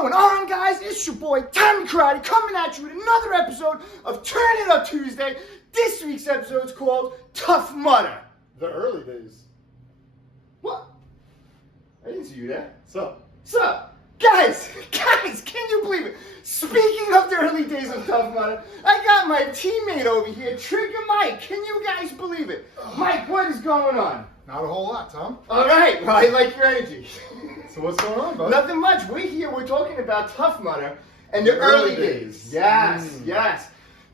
going on, guys? It's your boy Tommy Karate coming at you with another episode of Turn It Up Tuesday. This week's episode is called Tough Mudder. The early days. What? I didn't see you there. So, Guys, can you believe it? Speaking of the early days of Tough Mudder, I got my teammate over here, Trigger Mike. Can you guys believe it? Mike, what is going on? not a whole lot, Tom. All right, well, I like your energy. So what's going on, bud? Nothing much. We're talking about Tough Mudder and the early days. Yes.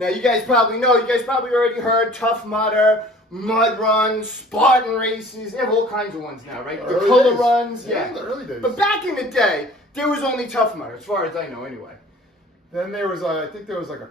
Now, you guys probably know, you guys probably already heard Tough Mudder, mud runs, Spartan races. They have all kinds of ones now, right? The color days. runs. Yeah, the early days. But back in the day, there was only Tough Mudder, as far as I know, anyway. Then there was, I think there was like a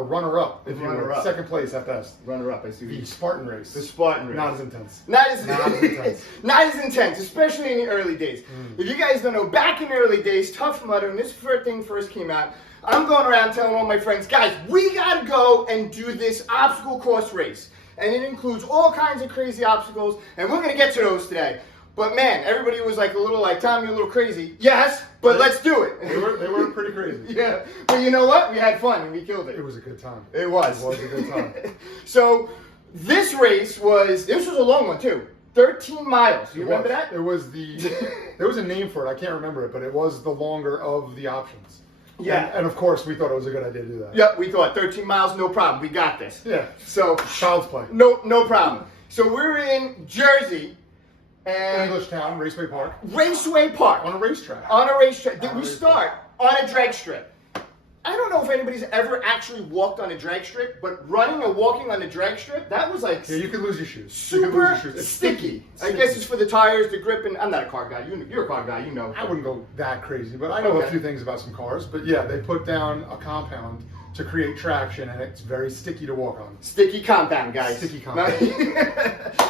runner-up, if you will. Runner-up. Second place at best. Runner-up, I see. The Spartan race. The Spartan race. Not as intense. Not as intense. Not as intense, especially in the early days. If you guys don't know, back in the early days, Tough Mudder, when this thing first came out, I'm going around telling all my friends, guys, we gotta go and do this obstacle course race. And it includes all kinds of crazy obstacles, and we're gonna get to those today. But man, everybody was like Tom, you're a little crazy. Yes, but let's do it. They were pretty crazy. Yeah, but you know what? We had fun and we killed it. It was a good time. It was. It was a good time. So this race was a long one too. 13 miles. You remember that? It was there was a name for it. I can't remember it, but it was the longer of the options. Yeah. And of course, we thought it was a good idea to do that. Yep, we thought 13 miles, no problem. We got this. Yeah. So Child's play. no problem. So we're in Jersey and English Town, Raceway Park. Raceway Park. On a racetrack. On a racetrack. On a We racetrack. start on a drag strip. I don't know if anybody's ever actually walked on a drag strip, but running and walking on a drag strip, that was like Yeah, you could lose your shoes. You could super lose your shoes. It's sticky. I Sticky. guess it's for the tires, the grip, and I'm not a car guy. You're a car guy, you know. I wouldn't go that crazy, but I know Okay. a few things about some cars. But yeah, they put down a compound to create traction, and it's very sticky to walk on. Sticky compound, guys. Sticky compound.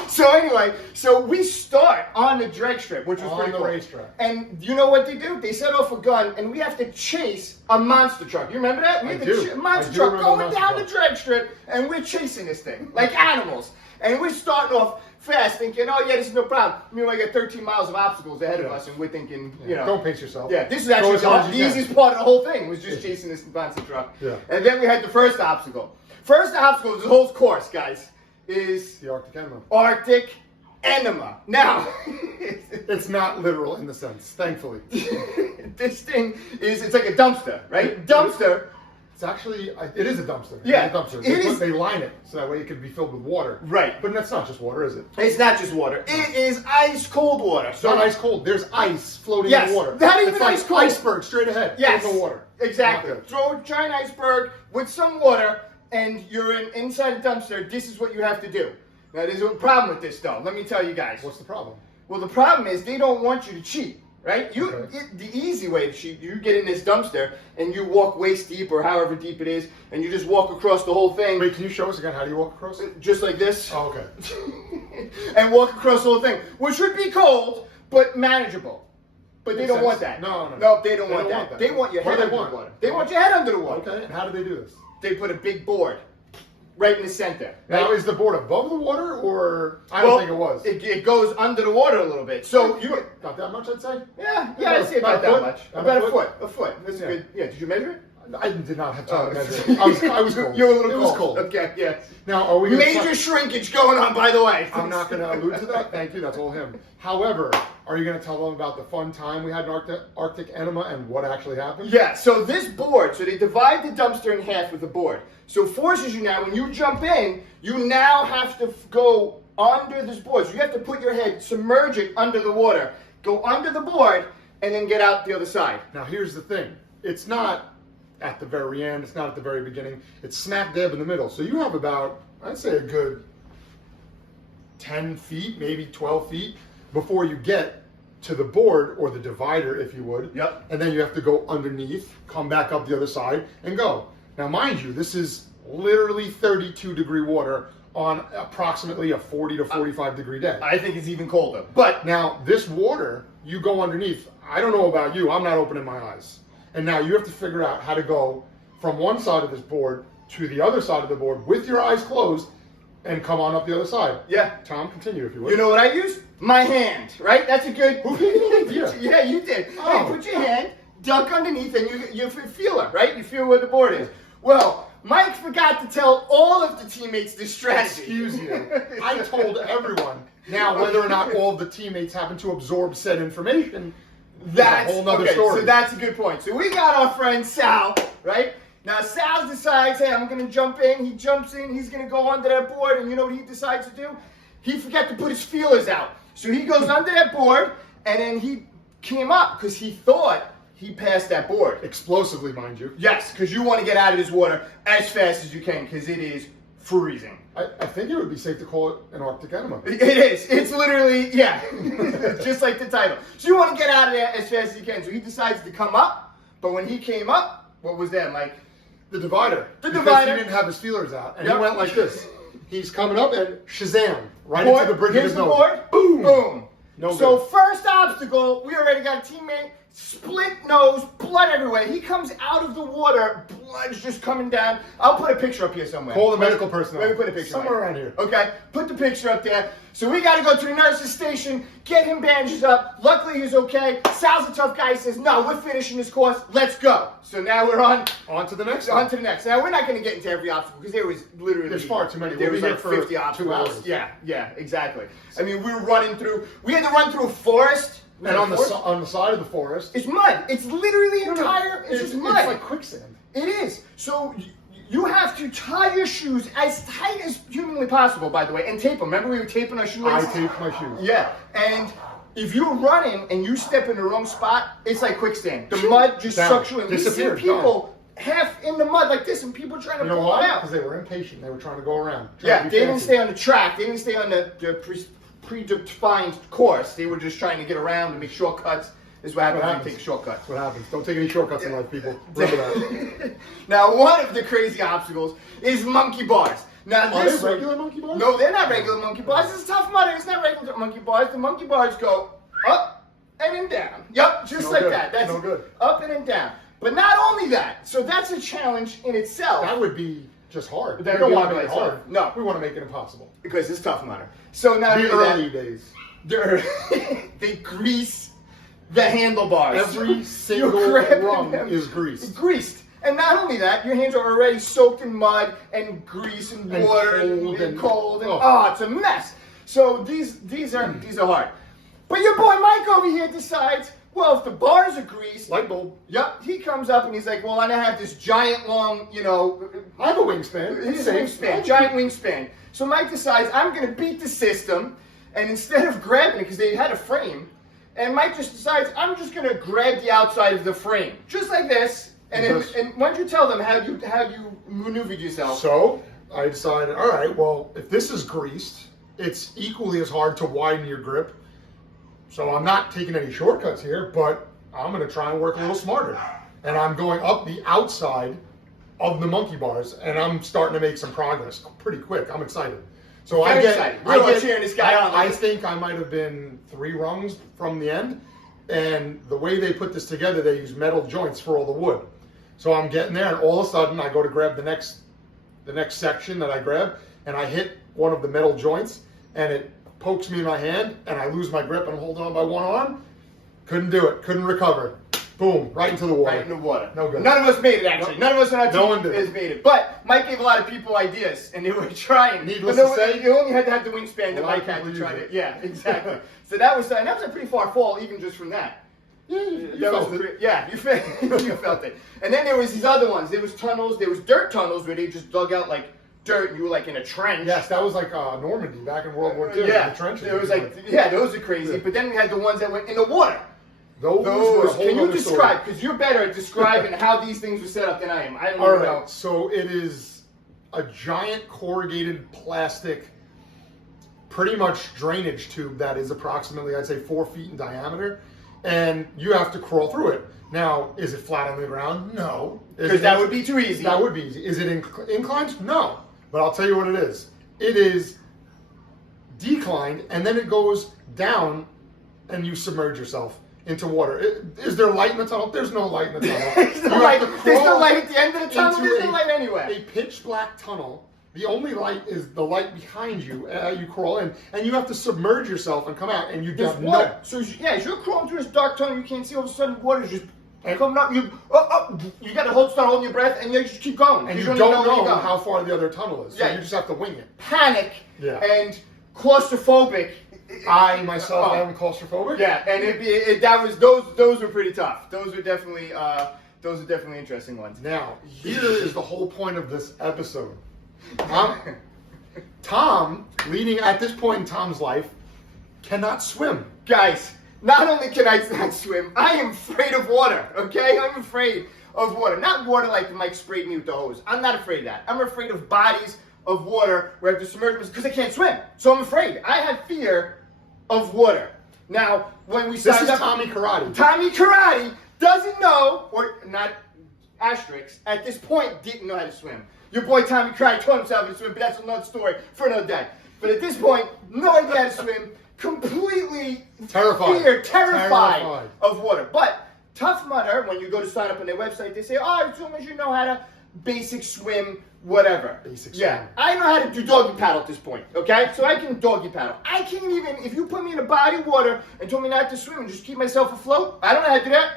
So anyway, so we start on the drag strip, which was On pretty the cool. racetrack. And you know what they do? They set off a gun, and we have to chase a monster truck. You remember that? We I had do. a monster I do truck remember going the monster down the truck. drag strip, and we're chasing this thing like animals. And we're starting off fast, thinking, oh yeah, this is no problem. Meanwhile, I got 13 miles of obstacles ahead of us, and we're thinking, you know. Don't pace yourself. Yeah, this is Go actually as hard as the you can. easiest part of the whole thing, was just chasing this monster truck. Yeah. And then we had the first obstacle. First obstacle of the whole course, guys, is The Arctic Enema. Arctic Enema. Now, It's not literal in the sense, thankfully. this thing it's like a dumpster, right? Dumpster. It's actually, it is a dumpster. Yeah, It's a dumpster. it is. They line it so that way it can be filled with water. Right. But that's not just water, is it? It's not just water. It is ice cold water. It's not ice cold. There's ice floating Yes, in the water. not even it's like ice cold. Iceberg straight ahead. Yes. In the water. Exactly. Not good. Throw a giant iceberg with some water, and you're inside a dumpster. This is what you have to do. Now, there's a problem with this, though. Let me tell you guys. What's the problem? Well, the problem is they don't want you to cheat, right? Okay. The easy way to cheat, you get in this dumpster and you walk waist deep or however deep it is, and you just walk across the whole thing. Wait, can you show us again how do you walk across it? Just like this. Oh, okay. And walk across the whole thing, which would be cold, but manageable. But they Makes don't want sense. that. No. No, they don't want that. that. They want your What head do they under the want? water. They want your head under the water. Okay, and how do they do this? They put a big board right in the center. Now, right? is the board above the water, or I don't think it was. It goes under the water a little bit. So you Not that much, I'd say. yeah, I'd say About about a that foot? much. About About a a foot? foot. A foot. That's Yeah. good. Yeah. Did you measure it? I did not have time to measure it. I was cold. You were a little It cold. was cold. Okay. Yeah. Now, are we gonna Major shrinkage going on, by the way. I'm not going to allude to that. Thank you. That's all him. However, are you going to tell them about the fun time we had in Arctic Enema and what actually happened? Yeah, so this board, so they divide the dumpster in half with the board. So it forces you now, when you jump in, you now have to go under this board. So you have to put your head, submerge it under the water, go under the board, and then get out the other side. Now, here's the thing. It's not at the very end. It's not at the very beginning. It's smack dab in the middle. So you have about, I'd say, a good 10 feet, maybe 12 feet before you get to the board, or the divider, if you would. Yep. And then you have to go underneath, come back up the other side, and go. Now, mind you, this is literally 32-degree water on approximately a 40 to 45-degree day. I think it's even colder. But Now, this water, you go underneath. I don't know about you. I'm not opening my eyes. And now you have to figure out how to go from one side of this board to the other side of the board with your eyes closed and come on up the other side. Yeah. Tom, continue if you would. You know what I use? My hand, right? That's a good. Who gave you the idea? Yeah, you did. Oh. Hey, put your hand, duck underneath, and you feel it, right? You feel where the board is. Well, Mike forgot to tell all of the teammates this strategy. Excuse you. I told everyone. Now, whether or not all of the teammates happen to absorb said information, That's a whole nother okay, story. So that's a good point. So we got our friend Sal, right? Now Sal decides, hey, I'm gonna jump in. He jumps in. He's gonna go under that board, and you know what he decides to do? He forgot to put his feelers out. So he goes under that board, and then he came up because he thought he passed that board. Explosively, mind you. Yes, because you want to get out of this water as fast as you can because it is freezing. I think it would be safe to call it an Arctic enema. It is. It's literally, yeah, just like the title. So you want to get out of there as fast as you can. So he decides to come up, but when he came up, what was that, Mike? The divider. The Because divider. he didn't have his feelers out. And Yep. he went like this. He's coming up and shazam. Right Board, into the bridge of here's his the nose. board. Boom. Boom. No So good. first obstacle, we already got a teammate, split nose, blood everywhere. He comes out of the water, blood's just coming down. I'll put a picture up here somewhere. Call the medical personnel. Let me put a picture Somewhere Mike. around here. Okay, put the picture up there. So we got to go to the nurse's station, get him bandaged up. Luckily, he's okay. Sal's a tough guy. He says, no, we're finishing this course. Let's go. So now we're on to the next on one. to the next. Now, we're not going to get into every obstacle because there was literally... There's far too many. There We'll was be like here for 50 2 obstacles. hours. Yeah, exactly. I mean, we had to run through a forest. And on the side of the forest, It's mud. It's literally entire... It's just mud. It's like quicksand. It is. So you have to tie your shoes as tight as humanly possible, by the way, and tape them. Remember we were taping our I shoelaces? taped my shoes. Yeah. And if you're running and you step in the wrong spot, it's like quicksand. The mud just Down. sucks you in. We see Disappeared. people half in the mud like this, and people trying to You know pull why? it out. Because they were impatient. They were trying to go around. trying Yeah, to be they didn't fancy. stay on the track. They didn't stay on the predefined course. They were just trying to get around and make shortcuts. This is what happens when you happens. take shortcuts. That's what happens. Don't take any shortcuts in life, people. Remember that. Now, one of the crazy obstacles is monkey bars. Now, Are this they regular monkey bars? No, they're not regular monkey bars. This is Tough Mudder. It's not regular monkey bars. The monkey bars go up and then down. Yep, just No like good. that. That's No good. Up and then down. But not only that. So that's a challenge in itself. That would be just hard. That We don't would be want to by make it hard. itself. No. We want to make it impossible. Because it's Tough Mudder. So not The only early that, days. they grease the handlebars. Every You're single grabbing rung them. is greased. Greased. And not only that, your hands are already soaked in mud and grease and And water cold and and- cold and oh. it's a mess. So these are hard. But your boy Mike over here decides, well, if the bars are greased, Light bulb. yep, he comes up and he's like, well, I now have this giant long, I have a wingspan. his It's safe. wingspan, giant wingspan. So Mike decides, I'm going to beat the system, and instead of grabbing it, because they had a frame, and Mike just decides, I'm just going to grab the outside of the frame, just like this. And Because- and why don't you tell them how you maneuvered yourself? So I decided, all right, well, if this is greased, it's equally as hard to widen your grip. So I'm not taking any shortcuts here, but I'm going to try and work a little smarter. And I'm going up the outside of the monkey bars, and I'm starting to make some progress pretty quick. I'm excited. So Very I get, excited. We're all cheering this guy on. I think I might have been 3 rungs from the end. And the way they put this together, they use metal joints for all the wood. So I'm getting there, and all of a sudden I go to grab the next section that I grab, and I hit one of the metal joints, and it pokes me in my hand, and I lose my grip, and I'm holding on by one arm. Couldn't do it. Couldn't recover. Boom, right into the water. Right in the water. No good. None of us made it, actually. No. None of us on our No team one did. has made it. But Mike gave a lot of people ideas, and they were trying. Needless But to say, you only had to have the wingspan that a lot Mike of had people to try use to. it. Yeah, exactly. So that was a pretty far fall, even just from that. Yeah, you That felt was it. Yeah, you felt it. And then there was these other ones. There was tunnels. There was dirt tunnels where they just dug out like dirt, and you were like in a trench. Yes, that was like Normandy back in World War II. Yeah, The trenches. it was like those are crazy. Yeah. But then we had the ones that went in the water. those were a Those. whole Can you other describe? Because you're better at describing how these things were set up than I am. I don't All even know. right, so it is a giant corrugated plastic, pretty much drainage tube that is approximately, I'd say, 4 feet in diameter, and you have to crawl through it. Now, is it flat on the ground? No. Because that would be too easy. That would be easy. Is it inclined? No. But I'll tell you what it is. It is declined, and then it goes down, and you submerge yourself into water. Is there light in the tunnel? There's no light in the tunnel. There's no You light. have to There's no crawl light at the end of the tunnel. into There's no light anywhere. a pitch black tunnel The only light is the light behind you. You crawl in, and you have to submerge yourself and come out, and you There's have water. no. So as you're crawling through this dark tunnel, you can't see. All of a sudden, water's just coming up. You got to start holding your breath, and you just keep going. And you where don't you're know going. how far the other tunnel is. So Yeah. you just have to wing it. Panic Yeah. and claustrophobic. I myself Oh. am claustrophobic. Yeah, and that was those were pretty tough. Those are definitely interesting ones. Now, here is the whole point of this episode. Tom, leading at this point in Tom's life, cannot swim. Guys, not only can I not swim, I am afraid of water. Okay, I'm afraid of water. Not water like Mike sprayed me with the hose. I'm not afraid of that. I'm afraid of bodies of water where I have to submerge myself because I can't swim. So I'm afraid. I have fear of water. Now, when we This signed is up, Tommy Karate. Tommy Karate doesn't know, or not asterisk, at this point didn't know how to swim. Your boy Tommy Karate taught himself how to swim, but that's another story for another day. But at this point, no idea how to swim, completely Terrified. terrified of water. But Tough Mudder, when you go to sign up on their website, they say, oh, as long as you know how to basic swim, whatever. Basic Yeah, swim. I know how to do doggy paddle at this point, okay? So I can doggy paddle. I can't even, if you put me in a body of water and told me not to swim and just keep myself afloat, I don't know how to do that.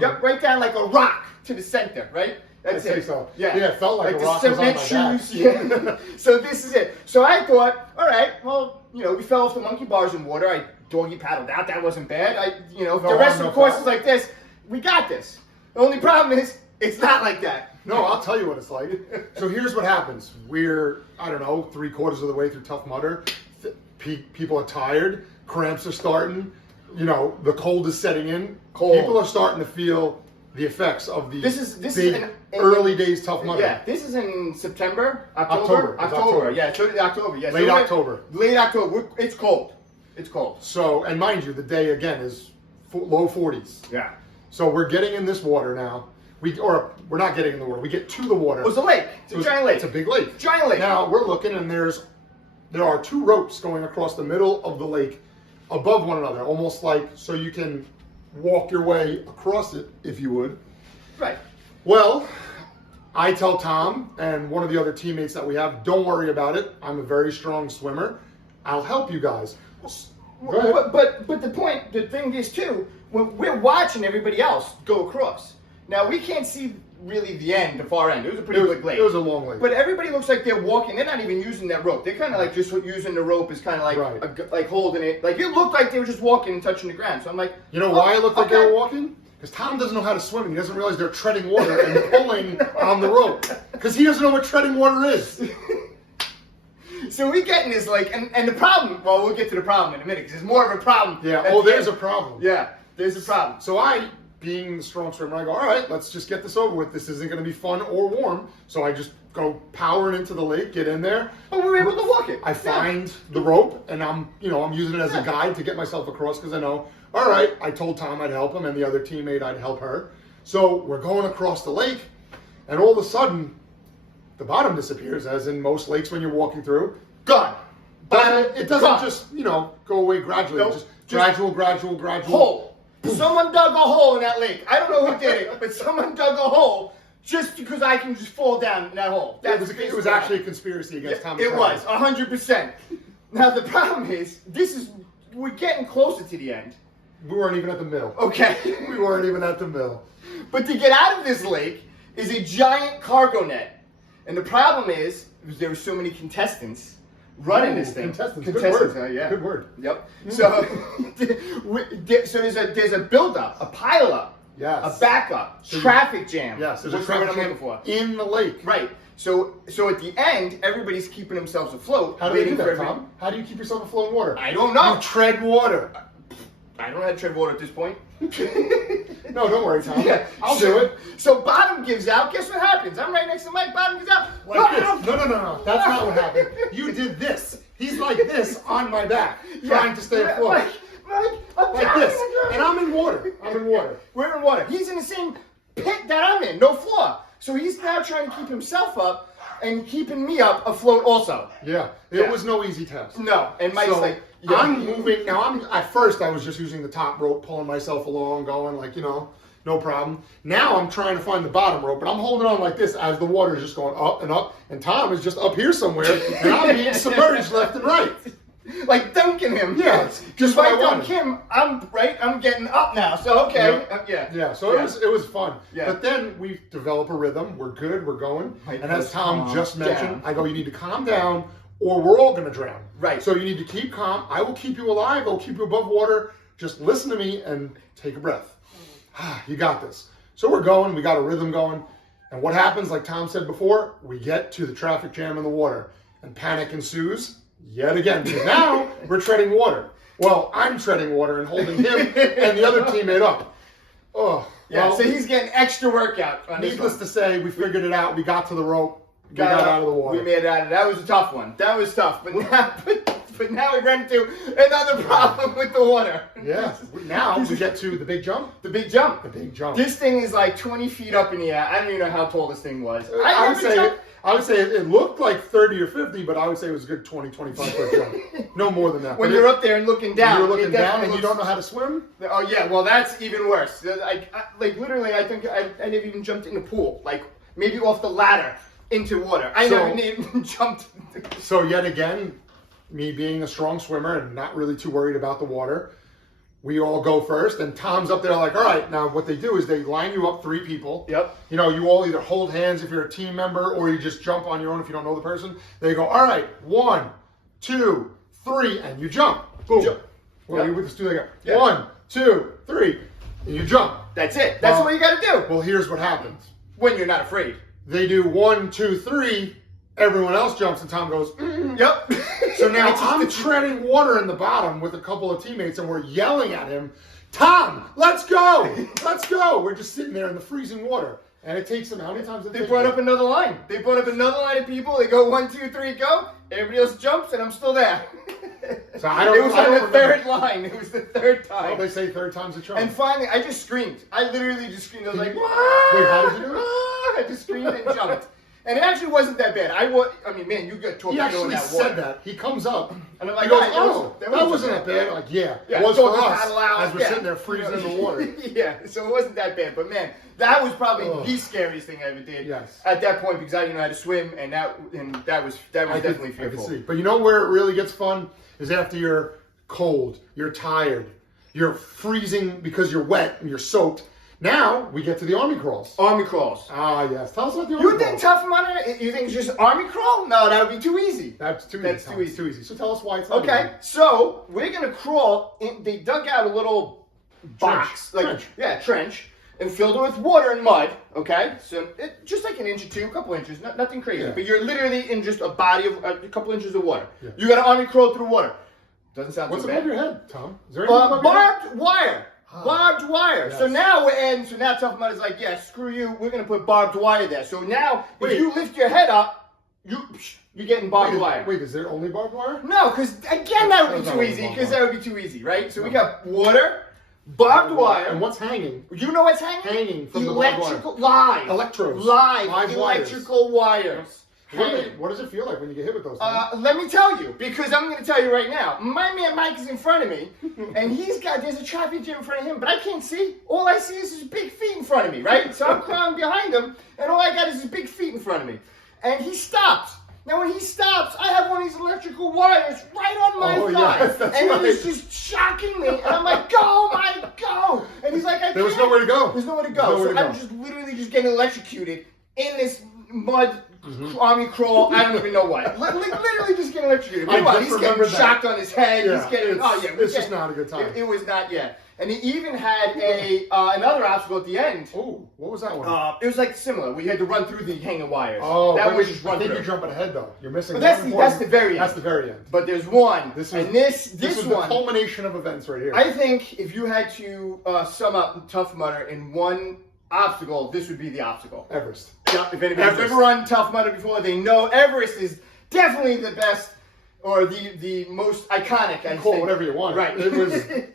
Yep, right down like a rock to the center, right? That's I say it. so. Yeah, Yeah, it felt like a the rock was on my cement back. shoes. Yeah. So this is it. So I thought, all right, well, we fell off the monkey bars in water. I doggy paddled out. That wasn't bad. The rest of the course is like this. We got this. The only problem is it's not like that. No, I'll tell you what it's like. So here's what happens. We're, I don't know, 3/4 of the way through Tough Mudder. People are tired. Cramps are starting. The cold is setting in. Cold. People are starting to feel the effects of the This is big early days Tough Mudder. Yeah, this is in September, October. It's October. Yeah, so October. Yeah, Late so October. Late October. It's cold. It's cold. So, and mind you, the day again is low 40s. Yeah. So we're getting in this water now. We're not getting in the water. We get to the water. It was a lake. It's a giant lake. It's a big lake. Giant lake. Now we're looking, and there are 2 ropes going across the middle of the lake, above one another, almost like so you can walk your way across it, if you would. Right. Well, I tell Tom and one of the other teammates that we have, don't worry about it. I'm a very strong swimmer. I'll help you guys. Go ahead. But the thing is too, when we're watching everybody else go across. Now we can't see really the far end. It was a pretty big lake. It was a long lake. But everybody looks like they're walking. They're not even using that rope. They're kind of like just using the rope as kind of like Right. like holding it. Like it looked like they were just walking and touching the ground. So I'm like, You know why it looked like they okay. were walking? Because Tom doesn't know how to swim and he doesn't realize they're treading water and pulling on the rope. Because he doesn't know what treading water is. So we get in this lake, and the problem. Well, we'll get to the problem in a minute because there's more of a problem. Yeah. at Oh, the there's a end. problem. Yeah, there's a problem. So being the strong swimmer, I go, all right, let's just get this over with. This isn't going to be fun or warm. So I just go powering into the lake, get in there. But we were able to walk it. I find the rope, and I'm using it as a guide to get myself across because I know, all right, I told Tom I'd help him and the other teammate I'd help her. So we're going across the lake, and all of a sudden, the bottom disappears, as in most lakes when you're walking through. Gone. But it doesn't Gone. just, go away gradually. Nope. Just gradual. Hole. Someone dug a hole in that lake. I don't know who did it, but someone dug a hole just because I can just fall down in that hole. It was actually a conspiracy against Tom. It was 100%. Now the problem is, we're getting closer to the end. We weren't even at the middle. Okay. We weren't even at the middle. But to get out of this lake is a giant cargo net, and the problem is there were so many contestants running this thing. Contestants. Good word. Yeah. Good word. Yep. So, there's a build-up, a pile-up, Yes. a backup, traffic jam. Yes, there's which a traffic is what I'm jam looking for. in the lake. Right. So at the end, everybody's keeping themselves afloat. How do you do waiting that, for Tom? How do you keep yourself afloat in water? I don't know. You tread water. I don't know how to tread water at this point. No, don't worry, Tom. Yeah, I'll do it. So bottom gives out. Guess what happens? I'm right next to Mike. Bottom gives out. Like this. No. That's not what happened. You did this. He's like this on my back, trying to stay afloat. Mike, I'm Like trying this. to- And I'm in water. We're in water. He's in the same pit that I'm in. No floor. So he's now trying to keep himself up and keeping me up afloat also. Yeah. It Yeah. was no easy task. No. And Mike's So like, yeah. I'm moving now. At first I was just using the top rope, pulling myself along, going like no problem. Now I'm trying to find the bottom rope, but I'm holding on like this as the water is just going up, and Tom is just up here somewhere, and I'm being submerged left and right. Like dunking him. Yeah, it's just If what I I dunk wanted. him, I'm getting up now. So okay, yeah. Yeah, so it was fun. Yeah. But then we develop a rhythm. We're good. We're going. Like, and as Tom calm just mentioned, down. I go, you need to calm down, or we're all going to drown. Right. So you need to keep calm. I will keep you alive. I'll keep you above water. Just listen to me and take a breath. You got this. So we're going. We got a rhythm going. And what happens, like Tom said before, we get to the traffic jam in the water, and panic ensues yet again. Because now we're treading water. Well, I'm treading water and holding him and the other teammate up. Oh, Yeah, well, so he's getting extra workout on this needless one. to say, we figured it out. We got to the rope. We got out of the water. We made it out of it. That was a tough one. That was tough. But now we run into another problem with the water. Yeah. Now we get to the big jump. The big jump. The big jump. This thing is like 20 feet up in the air. I don't even know how tall this thing was. I would say it looked like 30 or 50, but I would say it was a good 20, 25 foot jump. No more than that. When you're up there and looking down. You're looking it down definitely and you don't know how to swim? Oh yeah, well that's even worse. Like literally, I think I never even jumped in the pool. Like maybe off the ladder into water. I never even jumped. So yet again, me being a strong swimmer and not really too worried about the water, we all go first, and Tom's up there like, all right, now what they do is they line you up 3 people. Yep. You know, you all either hold hands if you're a team member, or you just jump on your own if you don't know the person. They go, all right, 1, 2, 3, and you jump. Boom. Jump. Well, Yep. you just do like Yeah. 1, 2, 3, and you jump. That's it. That's Well- what you got to do Well, here's what happens. when you're not afraid. They do 1, 2, 3, everyone else jumps, and Tom goes, Yep. So now I'm treading water in the bottom with a couple of teammates, and we're yelling at him, Tom, let's go! Let's go! We're just sitting there in the freezing water. And it takes them, how many times did They brought up another line. They brought up another line of people. They go 1, 2, 3, go. Everybody else jumps, and I'm still there. So I don't- it was I on don't the third remember. line. It was the third Well, time. they say third time's a charm. And finally, I just screamed. I literally just screamed. I was like, Wait, how did you do it? I just screamed and jumped. And it actually wasn't that bad. I mean, man, you got He torpedo in actually that water. said that. He comes up, And I'm like, he goes, "Alright, oh, that that wasn't wasn't bad." that bad. Like, yeah, Yeah, it was for talking us, out loud, as we're yeah. sitting there freezing in the water. Yeah, so it wasn't that bad. But man, that was probably Ugh. the scariest thing I ever did. Yes. At that point, because I didn't know how to swim, and that was definitely I fearful. could see. But you know where it really gets fun? Is after you're cold, you're tired, you're freezing because you're wet and you're soaked. Now we get to the army crawls. Army crawls. Ah, yes. Tell us about the army You crawls. think Tough Mudder? You think it's just army crawl? No, that would be too easy. That's too That's easy. too easy. Too easy. So tell us why it's not Okay, easy. so we're gonna crawl. They dug out a little box, trench, and filled it with water and mud. Okay, so just like an inch or two, a couple inches, nothing crazy. Yeah. But you're literally in just a body of a couple inches of water. Yeah. You got to army crawl through water. Doesn't sound What's too above bad. your head, Tom? Is there anything above your head? Barbed wire. Ah. Barbed wire. Yes. So now we're adding. So now Tough Mudder's like, yeah, screw you. We're gonna put barbed wire there. So now, Wait. if you lift your head up, you're getting barbed wire. Wait, is there only barbed wire? No, because again, that would be That's too not easy. barbed Because wire. that would be too easy, right? So we got water, barbed wire. And what's hanging? You know what's hanging? Hanging from the barbed wire. Electrical live. Electrodes. Live Live wires. electrical wires. Hanging. What does it feel like when you get hit with those things? Let me tell you, because I'm going to tell you right now. My man Mike is in front of me, and there's a traffic jam in front of him, but I can't see. All I see is his big feet in front of me, right? So I'm crawling behind him, and all I got is his big feet in front of me. And he stops. Now when he stops, I have one of these electrical wires right on my thigh. yes, that's and right. he's just shocking me, and I'm like, go, Mike, go! And he's like, There was nowhere to go. There's nowhere to go. There's nowhere So to I'm go. just literally just getting electrocuted in this mud army crawl. I don't even know what. Literally just getting electrocuted. I Meanwhile, just he's getting remembered that. shocked on his head. Yeah, He's getting. Oh yeah, it's just not a good time. It was not yet. And he even had another obstacle at the end. Oh, what was that one? It was like similar. We had to run through the hanging wires. Oh, that but was just run I think through. you're jumping ahead though. You're missing. But that's one the important- very end. That's the very end. But there's one. This and was this was one. the culmination of events right here. I think if you had to sum up Tough Mudder in one obstacle, this would be the obstacle. Everest. Yeah, if anybody's Everest. ever run Tough Mudder before, they know Everest is definitely the best or the most iconic. I Call it think. whatever you want. Right. It was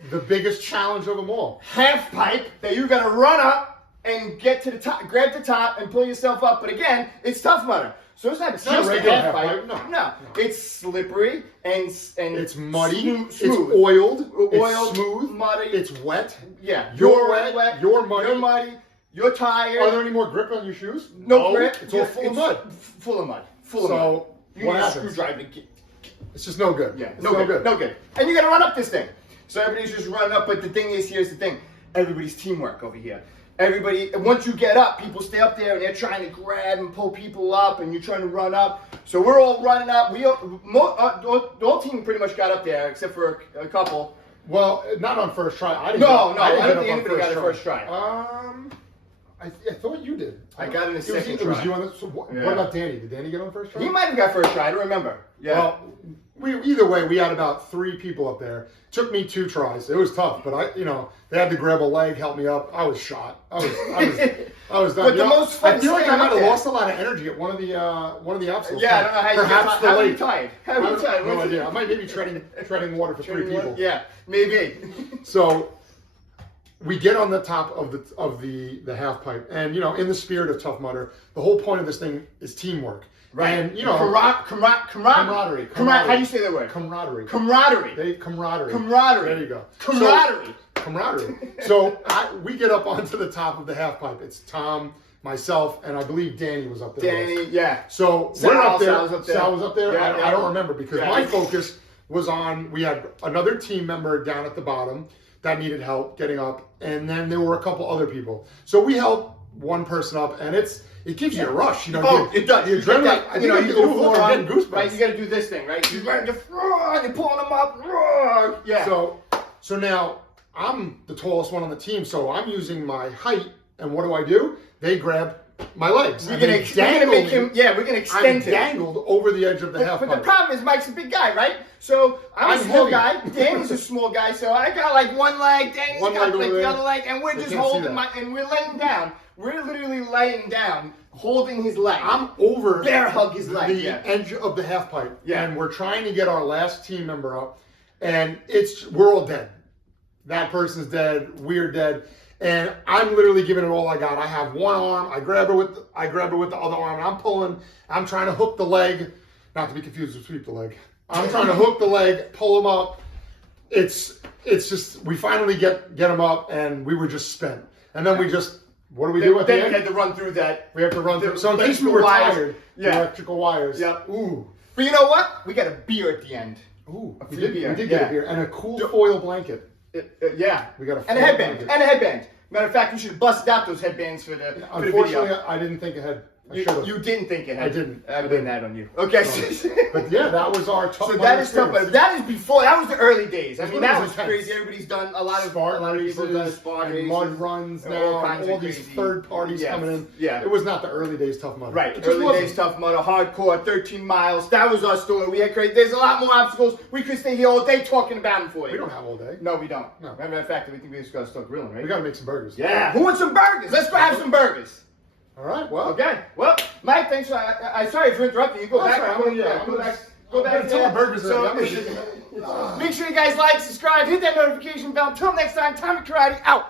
the biggest challenge of them all. Half pipe that you got to run up and get to the top, grab the top and pull yourself up. But again, it's Tough Mudder. So it's not not just a a regular half pipe. half pipe, No, it's slippery and It's muddy. smooth. It's oiled. Oiled, It's smooth. muddy. It's wet. Yeah, You're wet. You're muddy. You're muddy. You're tired. Are there any more grip on your shoes? No grip. It's all full of mud. Full of mud. Full of mud. So You what need a happens? screwdriver to get. It's just no good. Yeah, It's no good. No good. And you got to run up this thing. So everybody's just running up. But the thing is, here's the thing: everybody's teamwork over here. Everybody, once you get up, people stay up there and they're trying to grab and pull people up, and you're trying to run up. So we're all running up. The whole team pretty much got up there, except for a couple. Well, not on first try. I didn't. No, I didn't I get don't up think on anybody got it first try. I thought you did. I got it in the second It was try. you on the. So what Yeah. about Danny? Did Danny get on first try? He might have got first try. I don't remember. Yeah. Well, either way, we had about 3 people up there. Took me 2 tries. It was tough, but they had to grab a leg, help me up. I was shot. I was done. But the most fun I feel like I stand might up have there. lost a lot of energy at one of the obstacles. Yeah, I don't know how you Perhaps get the how are you lake. tired? How I are you don't- tired? no idea. I might maybe treading water for 3 people. Yeah, maybe. So we get on the top of the half pipe, and in the spirit of Tough Mudder, the whole point of this thing is teamwork. Right. And Camaraderie. How do you say that word? Camaraderie. Camaraderie. Camaraderie. Camaraderie. There you go. Camaraderie. Camaraderie. So we get up onto the top of the half pipe. It's Tom, myself, and I believe Danny was up there. with us. Danny, yeah. So Sal, we're up there. Sal was up there. Sal was up there. Yeah, I don't remember because Yeah. my focus was on. We had another team member down at the bottom that needed help getting up, and then there were a couple other people. So we helped one person up, and it gives you a rush. Oh, it does. The adrenaline. I think you go look, I'm getting goosebumps. right? You got to do this thing, right? You're pulling them up. Yeah. So now I'm the tallest one on the team, so I'm using my height, and what do? They grab my legs. we're gonna make him. Yeah, we're gonna extend I'm him. dangled over the edge of the half But pipe. the problem is Mike's a big guy, right? So I'm a I'm small heavy. guy. Danny's a small guy, so I got like one leg. Danny's One got leg like over the there. other leg, and we're They just can't see holding that. and we're laying down. We're literally laying down, holding his leg. I'm over Bear hug his leg, the yeah. edge of the half pipe, Yeah. and we're trying to get our last team member up, and we're all dead. That person's dead. We're dead. And I'm literally giving it all I got. I have one arm. I grab her with the other arm, and I'm pulling. I'm trying to hook the leg, not to be confused with sweep the leg. I'm trying to hook the leg, pull him up. It's just we finally get him up, and we were just spent. And then we just what do we do at the Then we end? had to run through that. We have to run the through. So in case we electrical were wires. tired, Yeah. the electrical wires. Yep. Ooh. But you know what? We got a beer at the end. Ooh. We free did beer, get yeah. a beer and a cool foil blanket. Yeah. We got a and a foil headband. blanket. And a headband. Matter of fact, we should have busted out those headbands for the Unfortunately, video. I didn't think ahead. I should have. You didn't think it had. I didn't. I blame that on you. Okay. But yeah, that was our tough. So that is tough, but that is before. That was the early days. I That's mean, when it that was was intense. crazy. Everybody's done a lot of Spark people have done races spark and races, mud runs and now, all kinds of these crazy- third parties Yeah. coming in. Yeah. It was not the early days Tough Mudder. Right, It just early wasn't. days Tough Mudder, hardcore, 13 miles. That was our story. We had great. There's a lot more obstacles. We could stay here all day talking about them for you. We don't have all day. No, we don't. No. Matter of fact, we think we just gotta start grilling, right? We got to make some burgers. Yeah. Who wants some burgers? Let's go have some burgers. All right. Well. Okay. Well, Mike, thanks for. I sorry for interrupting you. Go That's back. right. Go, I'm gonna- go back. Go back. Until there. the burgers are So- ready. I'm gonna- Make sure you guys like, subscribe, hit that notification bell. Until next time, Tommy Karate out.